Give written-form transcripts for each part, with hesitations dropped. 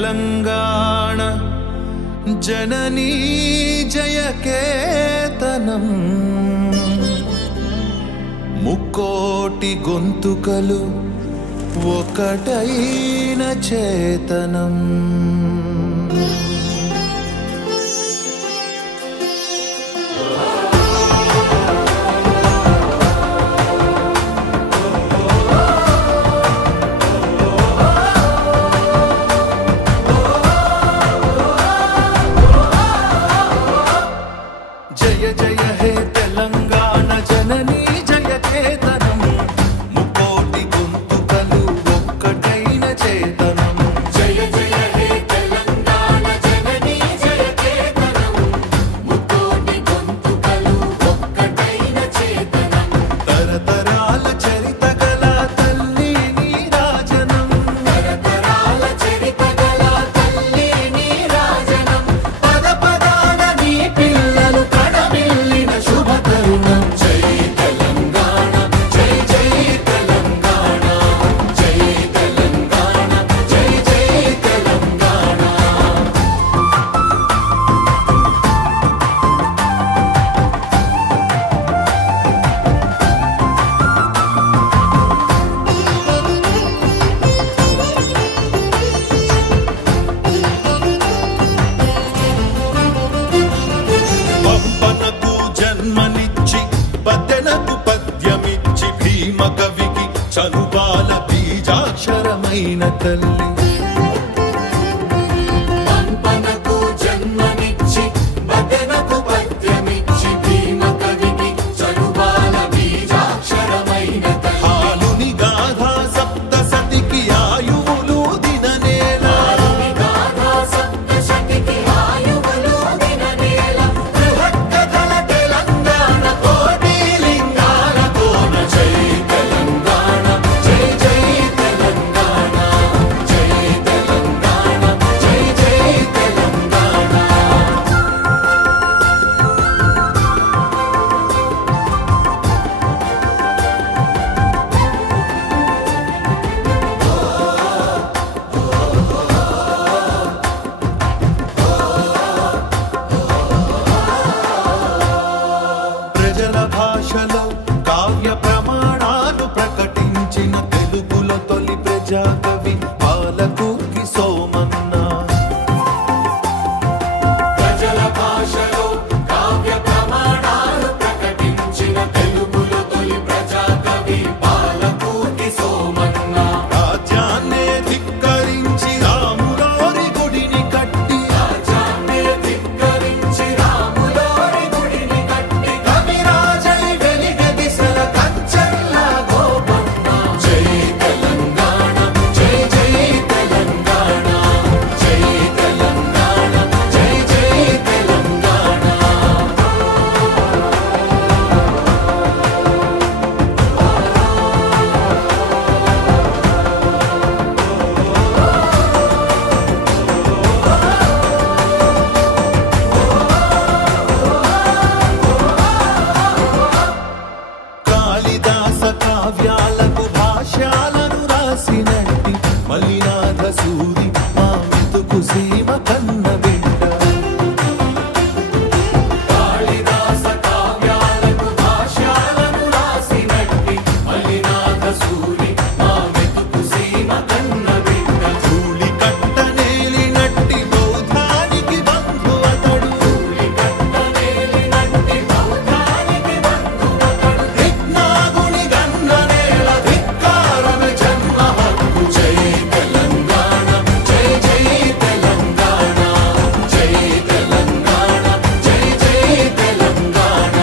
తెలంగాణ జననీ జయకేతనం ముక్కోటి గొంతుకలు ఒకటైన చేతనం జయ జయ హే తెలంగాణ జననీ జయకేతనం ముకోటి గొంతుకలు ఒక్కటైన చేతనం జయ జయ హే తెలంగాణ జననీ జయకేతనం ముకోటి గొంతుకలు ఒక్కటైన చేతనం తరతరాల చరిత గల తల్లి నీరాజనం తరతరాల చరిత గల తల్లి నీరాజనం పద పదాన నీ పిల్లలు కడమిల్లిన శుభ తరుణం జై తెలంగాణ జై జై తెలంగాణ జై తెలంగాణ జై జై తెలంగాణ పంపనకు జన్మనిచ్చి పద్దెనకు పద్యమిచ్చి భీమ కవికి చనుబాల బీజాక్షరమైన తల్లి పంపనకు జన్మనిచ్చి పద్దెనకు పద్యమిచ్చి భీమ కవికి చనుబాల బీజాక్షరమైన తల్లి హాలుని గాథా సప్తసతికి ఆయువులు దిననేల హాలుని గాథా సప్తశతికి ఆయువులు దిననేల బృహత్కథల తెలంగాణ కోటి లింగాల కోన జై తెలంగాణ జై జై తెలంగాణ జై తెలంగాణ జై జై తెలంగాణ ప్రజల భాషలో కావ్య ప్రమాణాలు ప్రకటించిన తెలుగులో తొలి ప్రజాకవి పాలకుర్తి సోమన్న ప్రజల భాషలో కావ్య ప్రమాణాలు ప్రకటించిన తెలుగులో తొలి ప్రజాకవి పాలకుర్తి సోమన్న రాజ్యాన్నే ధిక్కరించి రాములోరి గుడిని కట్టి రాజ్యాన్నే ధిక్కరించి రాములోరి గుడిని కట్టి కవిరాజై వెలిగ దిశల కంచెల్ల గోపన్న జై తెలంగాణ జై జై తెలంగాణ జై తెలంగాణ జై జై తెలంగాణ కాళిదాస కావ్యాలకు భాష్యాలను రాసినట్టి మలినాథ సూరి మా మెతుకు సీమ కన్న బిడ్డ కాళిదాస కావ్యాలకు భాష్యాలను రాసినట్టి మలినాథ సూరి మా మెతుకు సీమ కన్న బిడ్డ ధూళి కట్ట నేలినట్టి బౌద్ధానికి బంధు అతడు ధూళి కట్ట నేలినట్టి బౌద్ధానికి బంధు అతడు ధిక్నాగుని గన్న నేల ధిక్కారణ జన్మ హక్కు జై తెలంగాణ జై జై తెలంగాణ జై తెలంగాణ జై జై తెలంగాణ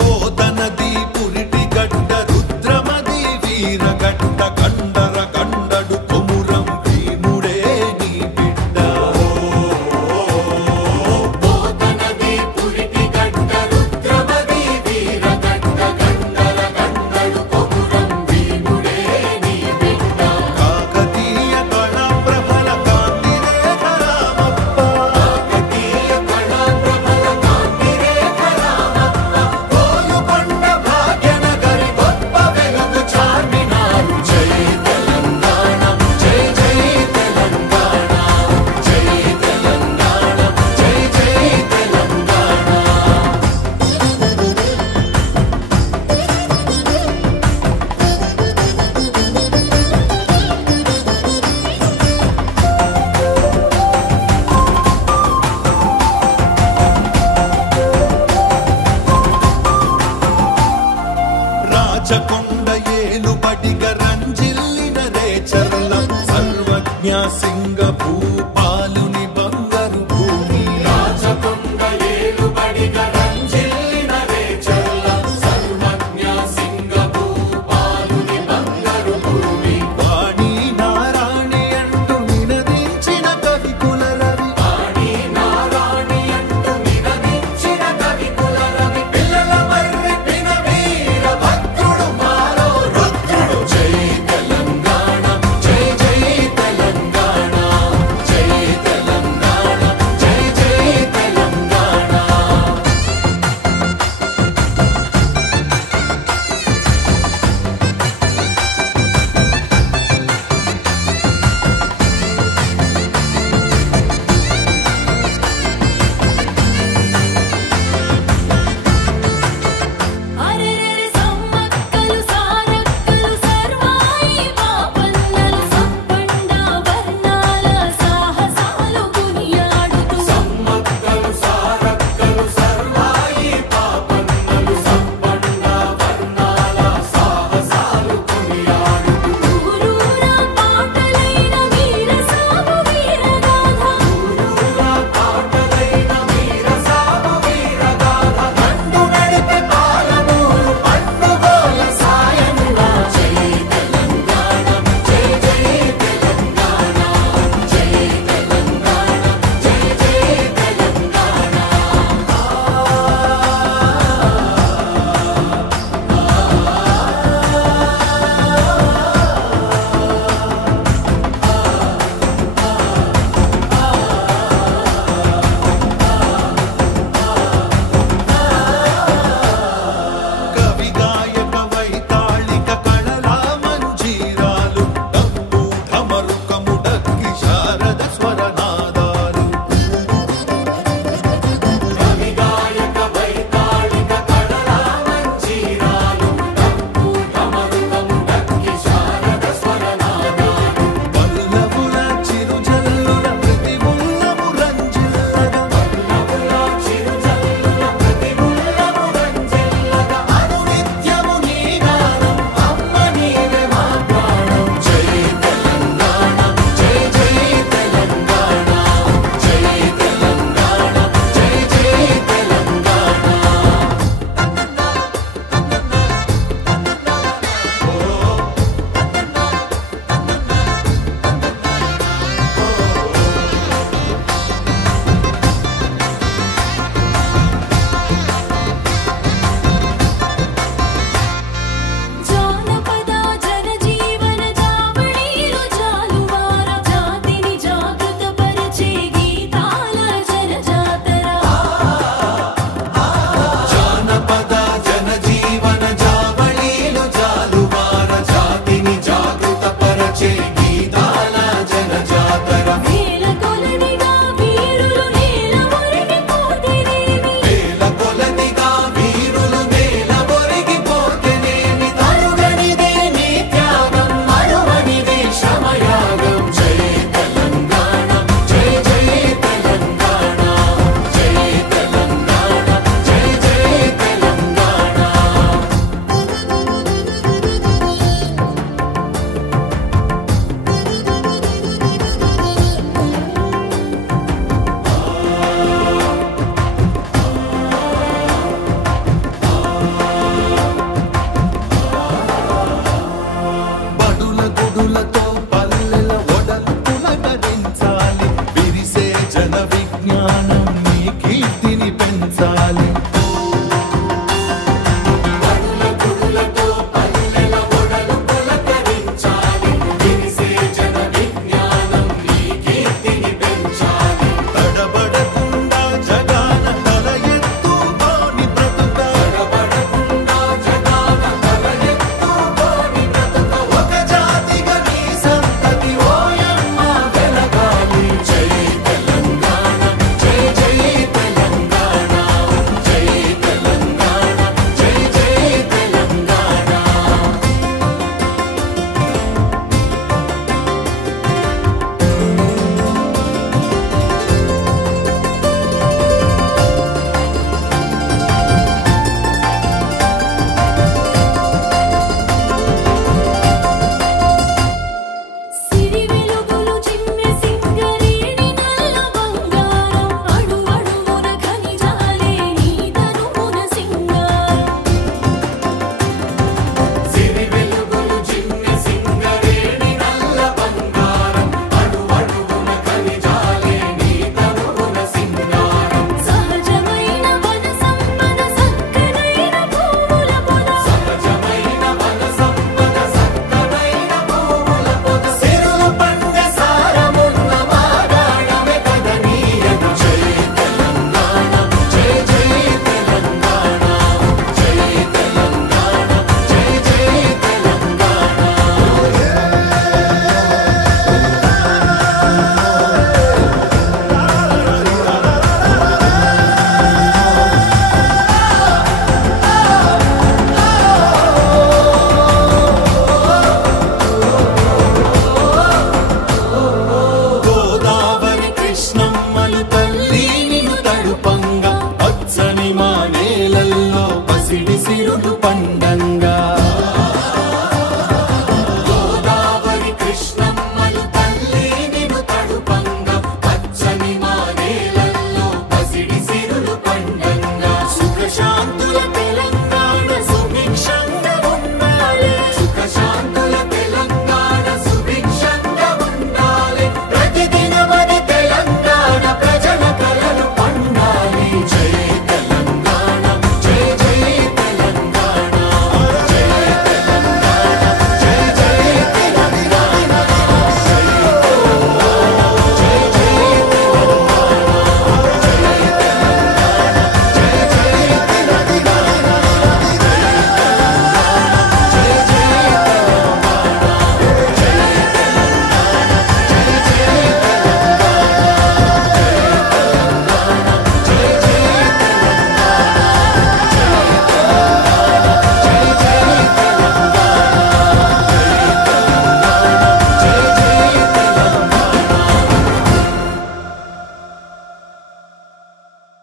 పోతనది పురిటి గడ్డ రుద్రమది వీరగడ్డ కండర కండడు కొమురం భీముడే నీ బిడ్డ పోతనది పురిటి గడ్డ రుద్రమది వీరగడ్డ కండర కండడు కొమురం భీముడే నీ బిడ్డ సింగపూర్